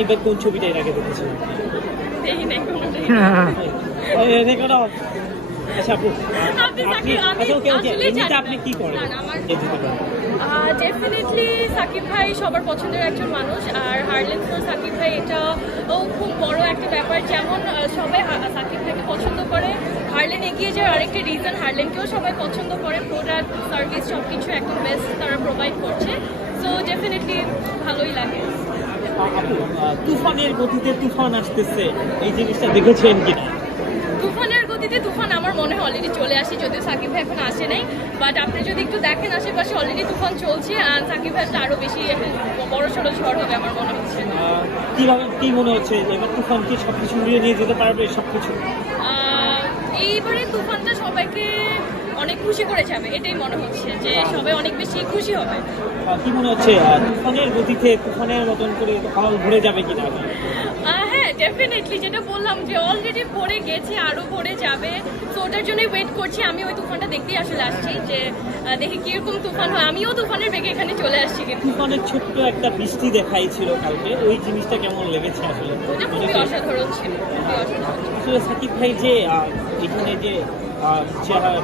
সাকিব ভাই কোন ছবিটা এর আগে দেখেছিলেন? দেখি নাই কোনোটাই। আচ্ছা আপু এমনিতে আপনি কি করেন? ডেফিনেটলি সাকিব ভাই সবার পছন্দের একজন মানুষ, আর হারলেন ফর সাকিব ভাই এটাও খুব বড় একটা ব্যাপার। যেমন সবাই সাকিব ভাইকে পছন্দ করে, হারলেন এগিয়ে যাওয়ার আরেকটা রিজন, হারলেনকেও সবাই পছন্দ করে, প্রোডাক্ট সার্ভিস সব কিছু একদম বেস্ট তারা প্রোভাইড করছে। সো ডেফিনেটলি ভালোই লাগে। আপু তুফানের গতিতে তুফান আসতেছে, এই জিনিসটা দেখেছেন কিনা? তুফানের গতিতে তুফান আমার মনে হয় অলরেডি চলে আসে, যদিও সাকিব ভাই এখন আসে নাই, বাট আপনি যদি একটু দেখেন আশেপাশে অলরেডি তুফান চলছে, আর সাকিব ভাইটা আরো বেশি একটু বড় সড়ো ঝড় হবে আমার মনে হচ্ছে। কিভাবে কি মনে হচ্ছে এবার তুফান কি সবকিছু উড়িয়ে নিয়ে যেতে পারবে সবকিছু? এইবারে তুফানটা সবাইকে অনেক খুশি করে যাবে, এটাই মনে হচ্ছে যে সবাই অনেক বেশি খুশি হবে। কি মনে হচ্ছে তুফানের গতিতে তুফানের মতন করে হল ভরে যাবে কিনা? হ্যাঁ ডেফিনেটলি, যেটা বললাম যে অলরেডি ভরে গেছে, আরো ভরে যাবে, তো ওটার জন্যই ওয়েট করছি। আমি ওই তুফানটা দেখতেই আসলে আসছি, যে দেখি কিরকম তুফান হয়। আমিও তুফানের বেগে এখানে চলে আসছি। কিন্তু তুফানের ছোট্ট একটা বৃষ্টি দেখাইছিল কালকে, ওই জিনিসটা কেমন লেগেছে আসলে? ওটা খুবই অসাধারণ ছিল, খুবই অসাধারণ। আসলে সাকিব ভাই যে এখানে যে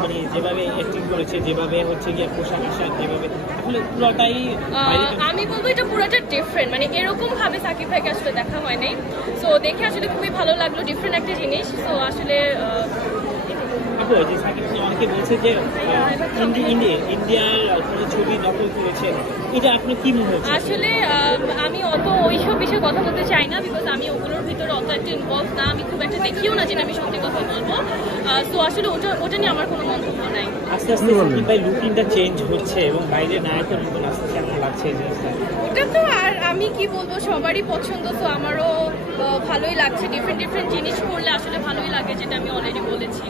মানে যেভাবে অ্যাক্টিং করেছে, যেভাবে হচ্ছে গিয়ে পোশাক আশাক, যেভাবে আসলে পুরোটাই আমি বলবো এটা পুরোটা ডিফারেন্ট, মানে এরকম ভাবে সাকিব ভাইকে আসলে দেখা হয় নাই। সো দেখে আসলে খুবই ভালো লাগলো, ডিফারেন্ট একটা জিনিস। সো আসলে যে সাকিব খান অনেকে বলছে যে ইন্ডিয়ার কোনো ছবি নকল করেছে, এটা আপনার কি মনে হচ্ছে? আসলে আমি অত ওইসব বিষয়ে কথা বলতে চাই না, বিকজ আমি ওগুলোর ভিতরে অত একটা ইনভলভ না, আমি খুব একটা দেখিও না, যেটা আমি সত্যি কথা বলবো। তো আসলে ওটা নিয়ে আমার কোনো মন্তব্য নাই। আস্তে আস্তে সাকিব ভাই লুকিংটা চেঞ্জ হচ্ছে এবং বাইরে নায়কের মতন আস্তে কেমন লাগছে এই জিনিসটা? ওটা তো আর আমি কি বলবো, সবারই পছন্দ, তো আমারও ভালোই লাগছে। ডিফারেন্ট ডিফারেন্ট জিনিস করলে আসলে ভালোই লাগে, যেটা আমি অলরেডি বলেছি।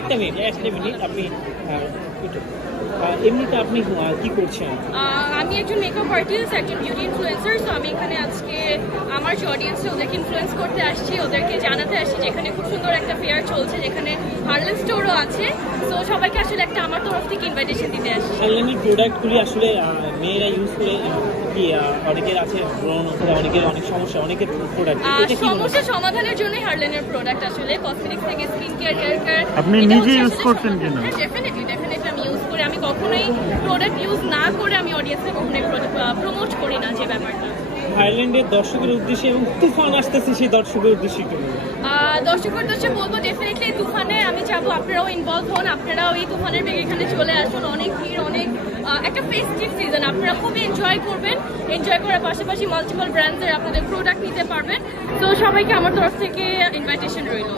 একটা মিনিট আপনি এমনিতে আপনি কি করছেন? আমি একজন মেকআপ আর্টিস্ট, একজন বিউটি ইনফ্লুয়েন্সার। তো আমি এখানে আজকে আমার যে অডিয়েন্সে ওদেরকে ইনফ্লুয়েন্স করতে আসছি, ওদেরকে জানাতে আসছি যে এখানে খুব সুন্দর একটা ফেয়ার চলছে, যেখানে হার্লেন স্টোরও আছে। তো সবাইকে আসলে একটা আমার তরফ থেকে ইনভাইটেশন দিতে আসছি। হার্লেনের প্রোডাক্টগুলি আসলে মেয়েরা ইউজ করে কি অনেকের আছে ব্রণ, অনেকের অনেক সমস্যা, অনেকের প্রোডাক্ট সমস্যা সমাধানের জন্যই হার্লেনের প্রোডাক্ট আসলে কসমেটিক্স থেকে স্কিন কেয়ার, হেয়ার কেয়ার। আপনি নিজে ইউজ করছেন কিনা? ডেফিনেটলি আমি ইউজ করি। আমি কখনোই প্রোডাক্ট ইউজ না করে আমি অডিয়েন্সকে কখনোই প্রমোট করি না, যে ব্যাপারটা। থাইল্যান্ডের দর্শকের উদ্দেশ্যে এবং তুফান আসতেছে সেই দর্শকের উদ্দেশ্যে দর্শকের উদ্দেশ্যে বলবো ডেফিনেটলি তুফানে আমি যাবো, আপনারাও ইনভলভ হন, আপনারাও এই তুফানের বেগে এখানে চলে আসুন। অনেক ভিড়, অনেক একটা ফেস্টিভ সিজন, আপনারা খুবই এনজয় করবেন। এনজয় করার পাশাপাশি মাল্টিপল ব্র্যান্ডসের আপনাদের প্রোডাক্ট নিতে পারবেন। তো সবাইকে আমার তরফ থেকে ইনভাইটেশন রইল।